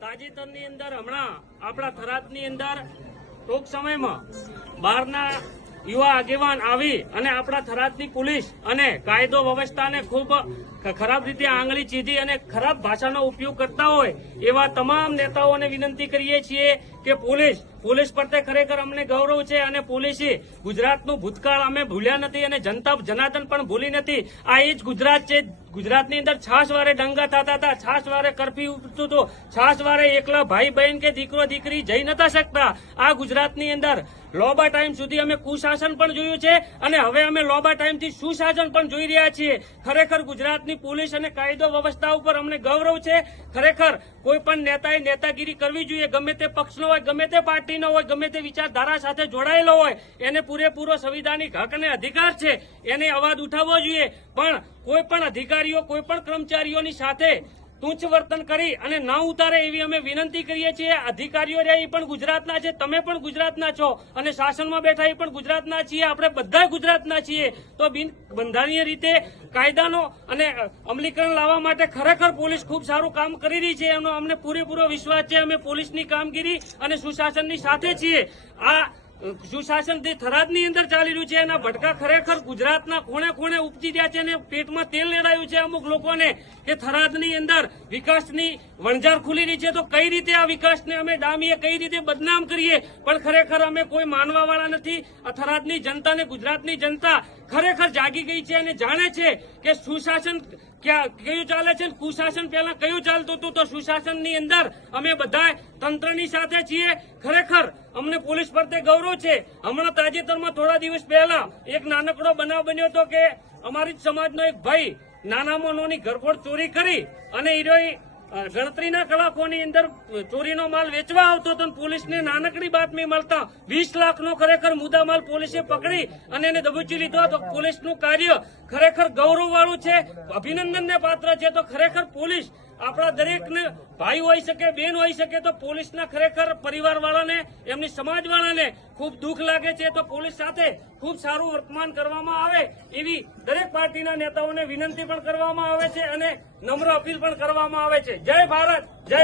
તાજેતરની અંદર હમણાં આપણા થરાદની અંદર ટૂંક સમયમાં બહારના યુવા આગેવાન આવી અને આપણા થરાદની પોલીસ અને કાયદો વ્યવસ્થાને ખૂબ ખરાબ રીતે આંગળી ચીધી અને ખરાબ ભાષાનો ઉપયોગ કરતા હોય એવા તમામ નેતાઓને વિનંતી કરીએ છીએ કે પોલીસ પ્રત્યે ખરેખર અમને ગૌરવ છે અને પોલીસે ગુજરાતનું ભૂતકાળ અમે ભૂલ્યા નથી અને જનાર્દન પણ ભૂલી નથી. આ એ જ ગુજરાત છે. ગુજરાતની અંદર છાસવારે દંગા થતા હતા, છાસવારે કર્ફ્યુ ઉઠતું હતું, છાસવારે એકલા ભાઈ બહેન કે દીકરો દીકરી જઈ નતા શકતા. આ ગુજરાતની અંદર લોબા ટાઈમ સુધી અમે કુશાસન પણ જોયું છે અને હવે અમે લોબા ટાઈમથી સુશાસન પણ જોઈ રહ્યા છીએ. ખરેખર ગુજરાતની પોલીસ અને કાયદો વ્યવસ્થા ઉપર અમને ગૌરવ છે. ખરેખર કોઈ પણ નેતાએ નેતાગીરી કરવી જોઈએ. ગમે તે પક્ષનો હોય, ગમે તે પાર્ટીનો હોય, ગમે તે વિચારધારા સાથે જોડાયેલો હોય, એને પૂરેપૂરો સંવિધાનિક હક અને અધિકાર છે, એને અવાજ ઉઠાવવો જોઈએ. પણ કોઈ પણ અધિકારીઓ કોઈ પણ કર્મચારીઓની સાથે તુચ્છ વર્તન કરી અને ન ઉતારે એવી અમે વિનંતી કરીએ છીએ. અધિકારીઓ રહ્યા એ પણ ગુજરાતના છે, તમે પણ ગુજરાતના છો અને શાસનમાં બેઠા એ પણ ગુજરાતના છીએ. આપણે બધા ગુજરાતના છીએ. તો બિન બંધારણીય રીતે કાયદાનો અને અમલીકરણ લાવવા માટે ખરેખર પોલીસ ખૂબ સારું કામ કરી રહી છે. એનો અમને પૂરેપૂરો વિશ્વાસ છે. અમે પોલીસની કામગીરી અને સુશાસનની સાથે છીએ. આ સુશાસન જે થરાદની અંદર ચાલી રહ્યું છે એના ભટકા ખરેખર ગુજરાતના ખૂણે ખૂણે ઉપજી રહ્યા છે અને પેટમાં તેલ રેડાયું છે અમુક લોકોને કે થરાદની અંદર વિકાસની વણઝાર ખુલી રહી છે. તો કઈ રીતે આ વિકાસને અમે ડામીએ, કઈ રીતે બદનામ કરીએ? પણ ખરેખર અમે કોઈ માનવા વાળા નથી. આ થરાદની જનતા ને ગુજરાતની જનતા ખરેખર જાગી ગઈ છે અને જાણે છે કે સુશાસન કયું ચાલે છે, કુશાસન પહેલા કયું ચાલતું હતું. તો સુશાસનની અંદર અમે બધા તંત્રની સાથે છીએ. ખરેખર અમને પોલીસ પ્રત્યે ગૌરવ છે. હમણાં તાજેતરમાં થોડા દિવસ પહેલા એક નાનકડો બનાવ બન્યો હતો કે અમારી જ સમાજનો એક ભાઈ નાનામાં નાની ઘરફોડ ચોરી કરી અને ગણતરીના કલાકોની અંદર ચોરીનો માલ વેચવા આવતો હતો. પોલીસને નાનકડી બાતમી મળતા 20 લાખનો ખરેખર મુદ્દામાલ પોલીસે પકડી અને એને દબોચી લીધો. તો પોલીસનું કાર્ય ખરેખર ગૌરવ વાળું છે, અભિનંદનને પાત્ર છે. તો ખરેખર પોલીસ આપણા દરેકને ભાઈ હોઈ શકે, બેન હોઈ શકે. તો પોલીસના ખરેખર પરિવારવાળાને, એમની સમાજવાળાને ખૂબ દુઃખ લાગે છે. તો પોલીસ સાથે ખૂબ સારું વર્તમાન કરવામાં આવે એવી દરેક પાર્ટીના નેતાઓને વિનંતી પણ કરવામાં આવે છે અને નમ્ર અપીલ પણ કરવામાં આવે છે. જય ભારત, જય